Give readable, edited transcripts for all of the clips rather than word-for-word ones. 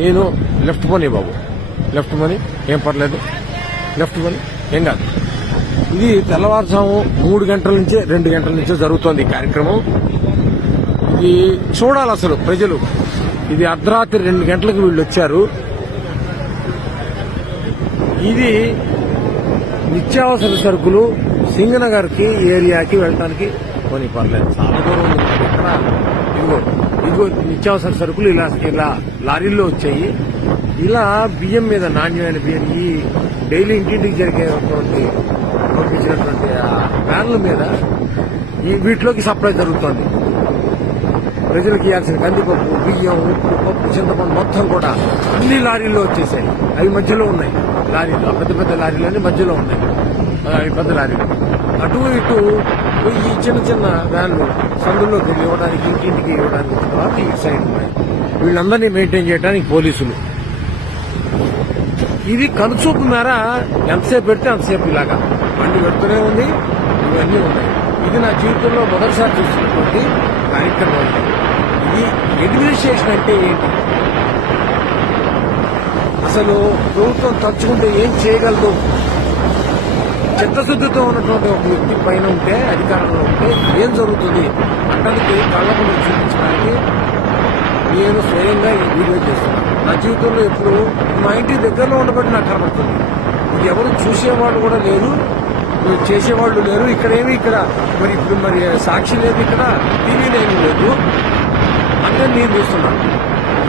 నేను లెఫ్ట్ పోనీ బాబు, లెఫ్ట్ పోనీ, ఏం పర్లేదు, లెఫ్ట్ పోనీ, ఏం కాదు. ఇది తెల్లవారుజాము 3 గంటల నుంచే 2 గంటల నుంచే జరుగుతోంది ఈ కార్యక్రమం. ఇది చూడాలి అసలు ప్రజలు. ఇది అర్ధరాత్రి 2 గంటలకు వీళ్ళు వచ్చారు. ఇది నిత్యావసర సరుకులు సింగనగర్ కి ఏరియాకి వెళ్ళడానికి కొని పర్లేదు, చాలా దూరం ఉంది. ఇక్కడ ఇదిగో నిత్యావసర సరుకులు ఇలా లారీల్లో వచ్చాయి. ఇలా బియ్యం మీద, నాణ్యమైన బియ్యం, ఈ డైలీ ఇంటింటికి జరిగేటువంటి పంపించినటువంటి వ్యాన్ల మీద వీటిలోకి సప్లై జరుగుతోంది. ప్రజలకు ఇవ్వాల్సిన కందిపప్పు, బియ్యం, ఉప్పు, పప్పు, చింతపండు మొత్తం కూడా అన్ని లారీల్లో వచ్చేసాయి. అవి మధ్యలో ఉన్నాయి లారీలు, పెద్ద పెద్ద లారీలన్నీ మధ్యలో ఉన్నాయి. అవి పెద్ద లారీలు. అటు ఇటు ఈ చిన్న చిన్న వ్యాన్లు సందుల్లోకి ఇవ్వడానికి, ఇంటింటికి ఇవ్వడానికి తర్వాత ఈ సైడ్ ఉన్నాయి. వీళ్ళందరినీ మెయింటైన్ చేయడానికి పోలీసులు. ఇది కనుచూపు మేర ఎంతసేపు పెడితే అంతసేపు ఇలాగా బండి పెడుతూనే ఉంది. ఇవన్నీ ఉన్నాయి. ఇది నా జీవితంలో మొదటిసారి చూసినటువంటి కార్యక్రమం. ఇది అడ్మినిస్ట్రేషన్ అంటే ఏంటి, అసలు ప్రభుత్వం తలుచుకుంటే ఏం చేయగలదు? చిత్తశుద్ధితో ఉన్నటువంటి ఒక వ్యక్తి పైన ఉంటే, అధికారంలో ఉంటే ఏం జరుగుతుంది అంటానికి కళ్ళ ముందు చూపించడానికి నేను స్వయంగా ఈ వీడియో చేస్తున్నాను. నా జీవితంలో ఎప్పుడు మా ఇంటి దగ్గరలో ఉండబట్టి నాకు కనబడుతుంది. ఇది ఎవరు చూసేవాళ్ళు కూడా లేరు, చేసేవాళ్ళు లేరు. ఇక్కడ మరి ఇప్పుడు మరి సాక్షి లేదు, ఇక్కడ టీవీలో ఏమీ లేదు. అంటే నేను చూస్తున్నాను.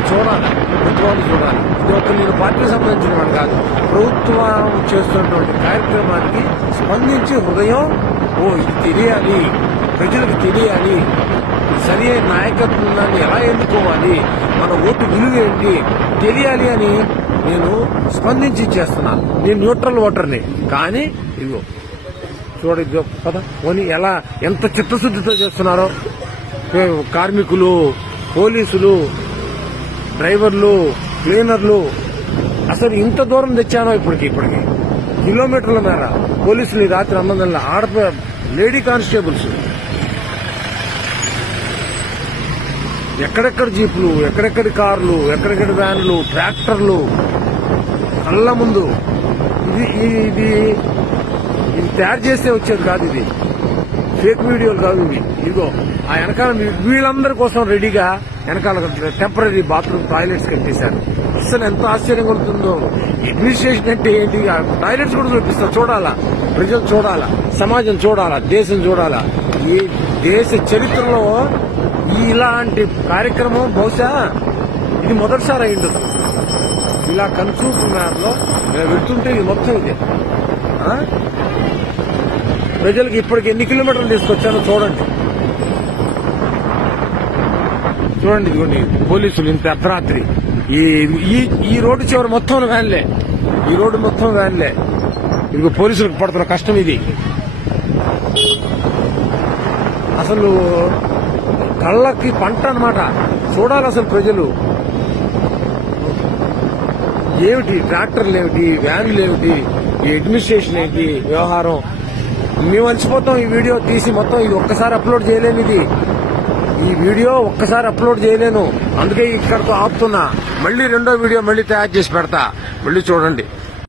చూడాలి, ప్రభుత్వాన్ని చూడాలి. ఇది ఒక నేను పార్టీకి సంబంధించిన వాడు కాదు. ప్రభుత్వం చేస్తున్నటువంటి కార్యక్రమానికి స్పందించి హృదయం, ఇది తెలియాలి, ప్రజలకు తెలియాలి, సరి అయిన నాయకత్వాన్ని ఎలా ఎన్నుకోవాలి, మన ఓటు విలువ ఏంటి తెలియాలి అని నేను స్పందించి చేస్తున్నాను. నేను న్యూట్రల్ ఓటర్ని. కానీ ఇదిగో చూడ కదా పోనీ ఎలా ఎంత చిత్తశుద్ధితో చేస్తున్నారో కార్మికులు, పోలీసులు, డ్రైవర్లు, క్లీనర్లు. అసలు ఇంత దూరం తెచ్చానో ఇప్పటికి కిలోమీటర్ల మేర పోలీసులు ఈ రాత్రి 9 గంటల లేడీ కానిస్టేబుల్స్, ఎక్కడెక్కడ జీపులు, ఎక్కడెక్కడి కార్లు, ఎక్కడెక్కడి వ్యాన్లు, ట్రాక్టర్లు కళ్ళ ముందు. ఇది తయారు చేస్తే వచ్చేది కాదు. ఇది ఫేక్ వీడియోలు కాదు ఇవి. ఇదిగో ఆ వెనకాల వీళ్ళందరి కోసం రెడీగా వెనకాల టెంపరీ బాత్రూమ్ టాయిలెట్స్ కట్టేశారు. అసలు ఎంత ఆశ్చర్యం కలుగుతుందో. అడ్మినిస్ట్రేషన్ అంటే ఏంటి? టాయిలెట్స్ కూడా చూపిస్తారు. చూడాలా, ప్రజలు చూడాలా, సమాజం చూడాలా, దేశం చూడాలా. ఈ దేశ చరిత్రలో ఇలాంటి కార్యక్రమం బహుశా ఇది మొదటిసారి అయిండదు. ఇలా కనుచూపు మేరలో వెళ్తుంటే ఇది మొత్తం ఇదే. ప్రజలకు ఇప్పటికి ఎన్ని కిలోమీటర్లు తీసుకొచ్చానో చూడండి. ఇదిగోండి పోలీసులు ఇంత అర్ధరాత్రి ఈ రోడ్డు చివరి మొత్తం వ్యాన్లే, ఈ రోడ్డు మొత్తం వ్యాన్లే. ఇదిగో పోలీసులకు పడుతున్న కష్టం ఇది. అసలు కళ్ళకి పంట అన్నమాట. చూడాలి అసలు ప్రజలు. ఏమిటి ట్రాక్టర్లు, ఏమిటి వ్యాన్లు, ఏమిటి ఈ అడ్మినిస్ట్రేషన్, ఏంటి వ్యవహారం. మేము అలసిపోతాం. ఈ వీడియో తీసి మొత్తం ఇది ఒక్కసారి అప్లోడ్ చేయలేను. ఈ వీడియో ఒక్కసారి అప్లోడ్ చేయలేను. అందుకే ఇక్కడితో ఆపుతున్నా. మళ్ళీ రెండో వీడియో మళ్ళీ తయారు చేసి పెడతా. మళ్ళీ చూడండి.